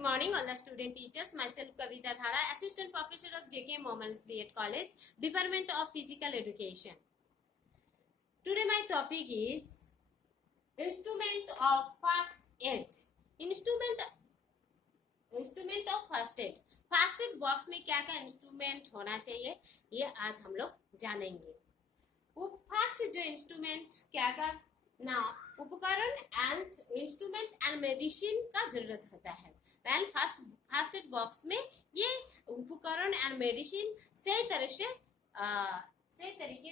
Good morning, all the student teachers. Myself Kavita Thara, Assistant Professor of J.K. Momans B.Ed College, Department of Physical Education. Today my topic is Instrument of First Aid. Instrument of First Aid. First aid box में क्या क्या instrument होना चाहिए ये आज हम लोग जानेंगे. वो फर्स्ट जो इंस्ट्रूमेंट क्या क्या ना उपकरण एंड इंस्ट्रूमेंट एंड मेडिसिन का जरूरत होता है. एंड फर्स्ट एड बॉक्स में ये उपकरण एंड मेडिसिन सही तरीके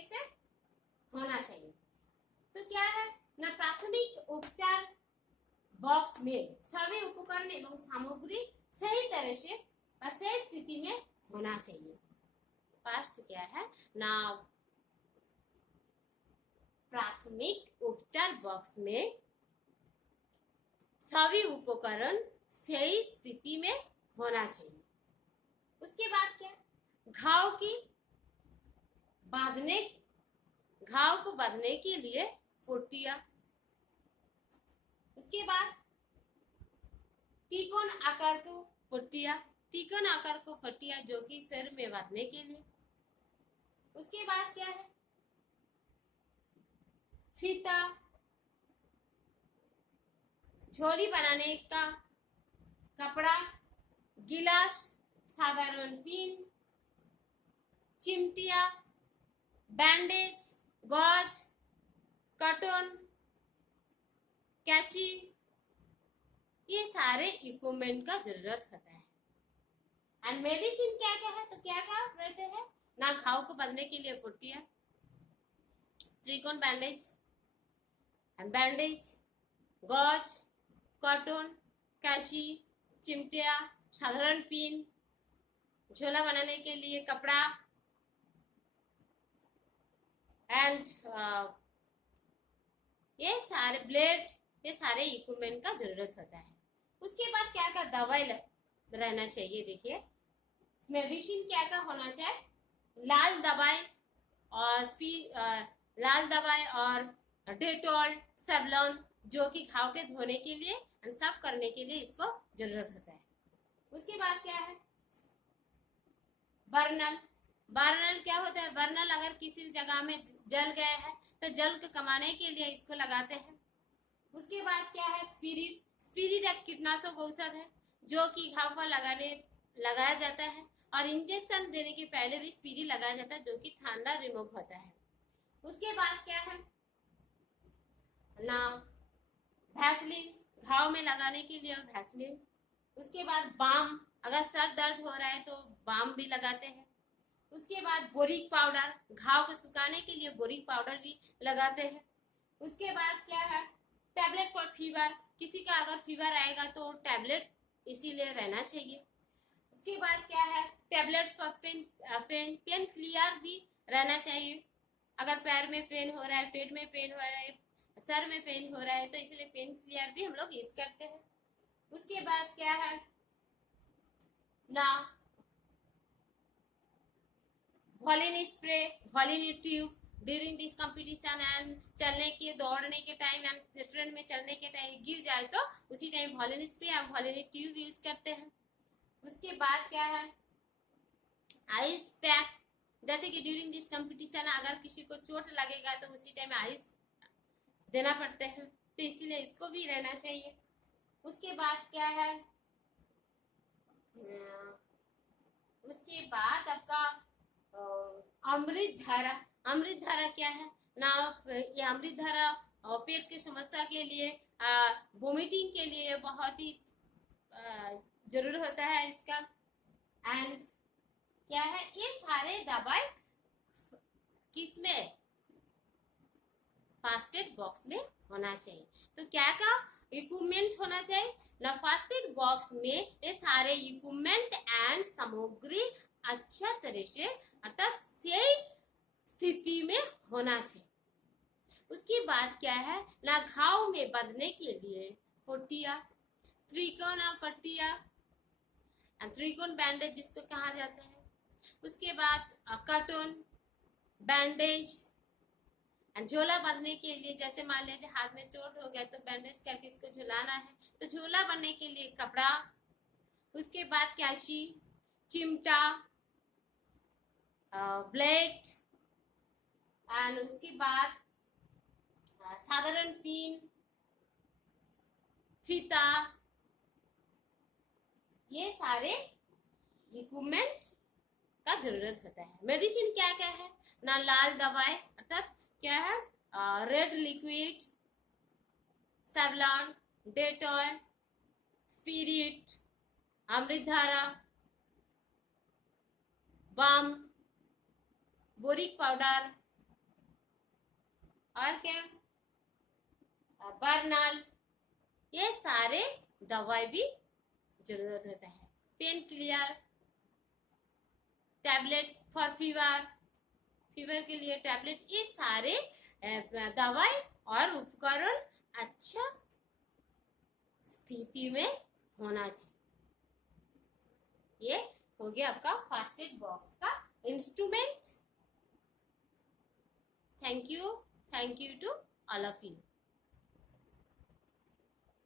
से होना चाहिए. तो क्या है ना प्राथमिक उपचार बॉक्स में सभी उपकरण एवं सामग्री सही तरह से और सही स्थिति में होना चाहिए. फर्स्ट क्या है ना प्राथमिक उपचार बॉक्स में सभी उपकरण सही स्थिति में होना चाहिए. उसके बाद क्या घाव को बांधने के लिए पट्टियां. उसके बाद त्रिकोण आकार को पट्टियां जो कि सिर में बांधने के लिए. उसके बाद क्या है फीता, झोली बनाने का कपड़ा, गिलास, साधारण पिन, चिमटिया, बैंडेज, गॉज, कॉटन, कैंची, ये सारे इक्विपमेंट का जरूरत होता है. एंड मेडिसिन क्या क्या है तो क्या क्या रहते हैं ना घाव को बांधने के लिए पट्टियां, त्रिकोण बैंडेज, गॉज, कॉटन, कैंची, चिमटिया, साधारण पिन, झोला बनाने के लिए कपड़ा एंड ये सारे ब्लेड, ये सारे इक्विपमेंट का जरूरत होता है. उसके बाद क्या क्या दवाई रहना चाहिए. देखिए मेडिसिन क्या क्या होना चाहिए लाल दवाई और डेटॉल, सेवलॉन जो कि घाव के धोने के लिए और साफ करने के लिए इसको जरूरत होता है. उसके बाद क्या है बर्नल क्या होता है. बर्नल अगर किसी जगह में जल गया है तो जल को कमाने के लिए इसको लगाते हैं. उसके बाद क्या है स्पिरिट एक कीटनाशक औषध है जो कि घाव पर लगाया जाता है और इंजेक्शन देने के पहले भी स्पिरिट लगाया जाता है जो कि ठंडा रिमूव होता है. उसके बाद क्या है ना वैसलीन घाव में लगाने के लिए वैसलीन. उसके बाद बाम, अगर सर दर्द हो रहा है तो बाम भी लगाते हैं. उसके बाद बोरिक पाउडर, घाव को सुखाने के लिए बोरिक पाउडर भी लगाते हैं. उसके बाद क्या है टैबलेट फॉर फीवर, किसी का अगर फीवर आएगा तो टैबलेट इसीलिए रहना चाहिए. उसके बाद क्या है टैबलेट्स फॉर पेन क्लियर भी रहना चाहिए. अगर पैर में पेन हो रहा है, पेट में पेन हो रहा है, सर में पेन हो रहा है तो इसलिए पेन क्लियर भी हम लोग यूज करते हैं. उसके बाद क्या है ना violin spray, violin tube during this competition and चलने के दौड़ने के टाइम एंड रेस्टोरेंट में चलने के टाइम गिर जाए तो उसी time violin spray and violin tube use करते हैं. उसके बाद क्या है आइस पैक, जैसे कि ड्यूरिंग दिस कंपटीशन अगर किसी को चोट लगेगा तो उसी टाइम आइस देना पड़ते हैं तो इसीलिए इसको भी रहना चाहिए. उसके बाद क्या है उसके बाद आपका अमृत धारा क्या है ना ये अमृत धारा पेट की समस्या के लिए वोमिटिंग के लिए बहुत ही जरूर होता है इसका. एंड क्या है ये सारे दवाई किसमें फर्स्ट एड बॉक्स में होना चाहिए. तो क्या क्या इक्विपमेंट होना चाहिए ना फर्स्ट एड बॉक्स में ये सारे इक्विपमेंट एंड सामग्री अच्छा तरह से अर्थात सही स्थिति में होना चाहिए. उसके बाद क्या है ना घाव में बांधने के लिए पट्टियां, त्रिकोण पट्टियां, त्रिकोण बैंडेज जिसको कहा जाता है. उसके बाद कॉटन बैंडेज, झोला बांधने के लिए जैसे मान लीजिए हाथ में चोट हो गया तो बैंडेज करके इसको झुलाना है, तो झोला बांधने के लिए कपड़ा, उसके बाद कैंची, चिमटा, ब्लेड, एंड उसके बाद साधारण पिन, फीता, ये सारे इक्विपमेंट का जरूरत होता है। मेडिसिन क्या क्या है ना, लाल दवाई अर्थात क्या है, red liquid, Savlon, Dettol, spirit, Amritdhara, balm, boric powder, और क्या, बर्नल, ये सारे दवाई भी जरूरत होता है। Pain killer, tablet for fever, fever के लिए टैबलेट, ये सारे दवाई और उपकरण अच्छा स्थिति में होना चाहिए। ये हो गया आपका फर्स्ट एड बॉक्स का instrument. Thank you to all of you.